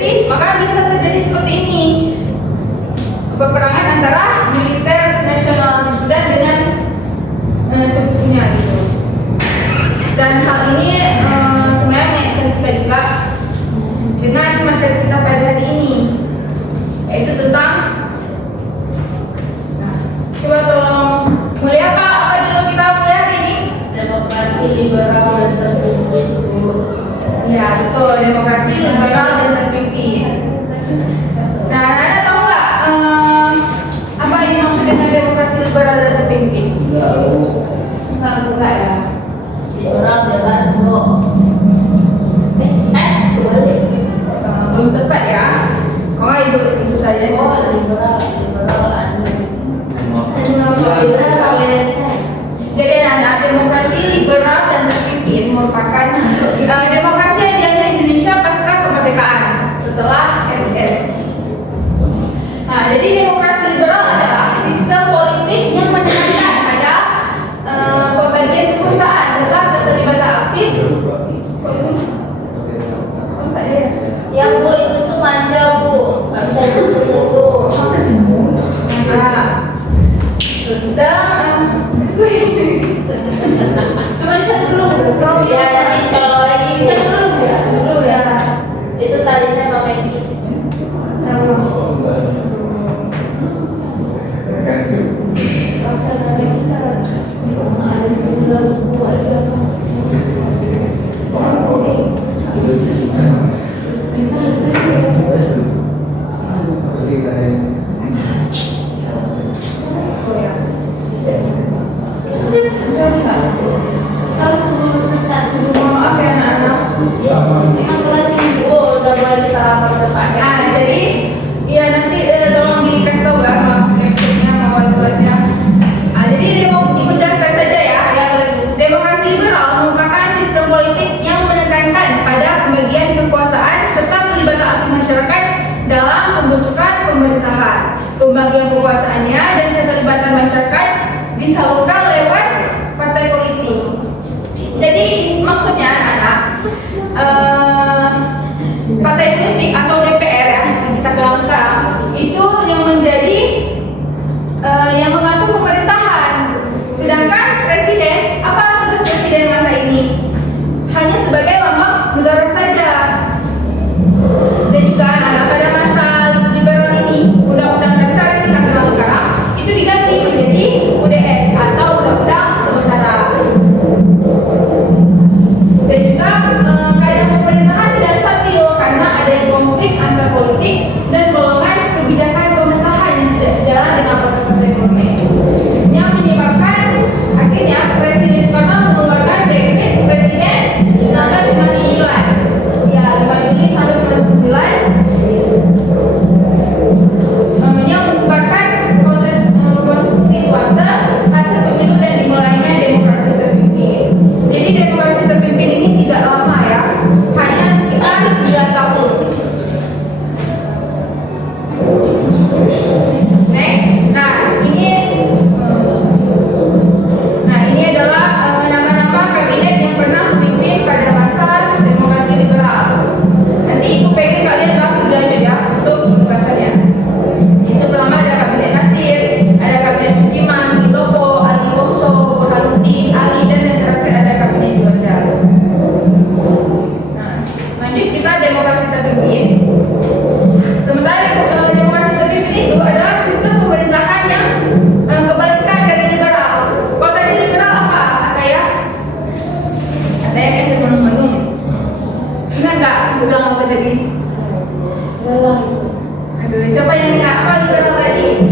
Jadi maka bisa terjadi seperti ini, peperangan antara militer nasional di Sudan dengan sekutunya gitu. Dan hal ini sebenarnya mengingatkan kita juga dengan materi kita pada hari ini, yaitu tentang coba tolong mulai apa dulu kita mulai hari ini? Demokrasi liberal dan terpimpin. Ya betul, demokrasi liberal dan terpimpin. Nah, Anda tahu nggak apa ini maksud dengan demokrasi liberal dan terpimpin? Enggak ya. Liberal bebas kok. Belum tepat ya. Oh itu saja. Oh, liberal Jadi anak demokrasi liberal dan terpimpin merupakan demokrasi yang diambil Indonesia pasca kemerdekaan setelah RUS. Nah, jadi demokrasi liberal adalah sistem politik yang menekankan pada pembagian kekuasaan serta keterlibatan aktif. Yang Bu itu tuh manja Bu, nggak bisa sentuh-sentuh. Coba bisa dulu. Ya nanti kalau lagi bisa dulu ya. Itu tadinya romantis. Maaf ya anak-anak. Emang kelas ini Bu udah mulai kita rapat depan. Jadi ya nanti tolong dikasih tahu ya captionnya mau kelasnya. Jadi ikut jelaskan saja ya. Demokrasi liberal merupakan sistem politik yang menekankan pada pembagian kekuasaan serta pelibatan aktif masyarakat dalam pembentukan pemerintahan. Pembagian kekuasaannya dan keterlibatan masyarakat disalurkan lewat partai politik. Jadi maksudnya anak-anak partai politik atau DPR ya yang kita kenal sekarang itu yang menjadi yang mengatur pemerintahan, sedangkan presiden apa tugas presiden masa ini hanya sebagai lambang negara saja. Dan juga anak-anak pada masa liberal ini undang-undang dasar yang kita kenal sekarang itu diganti menjadi UUDS atau undang-undang sementara. Dan juga keadaan pemerintahan tidak stabil karena adanya konflik antar politik dan golongan kebijakan pemerintahan yang tidak sejalan dengan partai-partai politik, yang menyebabkan akhirnya Presiden Soekarno mengeluarkan dekret Presiden 1959 ya 5 Juli sampai 1959 yang membubarkan proses konstituante hasil pemilu dan dimulainya demokrasi terpimpin. Jadi demokrasi terpimpin ini tidak lama ya, hanya sekitar 9 tahun. Next, nah ini adalah nama-nama kabinet yang pernah memimpin pada masa demokrasi liberal. Nanti ibu pengen kalian langsung belajar ya untuk penugasannya. Itu pertama ada kabinet Nasir, ada kabinet Sudirman, Muldoko, Ali Boso, Burhanuddin, Ali, dan yang terakhir ada kabinet Juanda. Nah, lanjut kita demokrasi terpimpin. Sementara demokrasi terpimpin itu adalah sistem pemerintahan yang kebalikan dari liberal. Kalau tadi liberal apa? Ataya kan menung-menung. Ingat nggak? Udah apa tadi? Aduh, siapa yang ingat apa liberal tadi?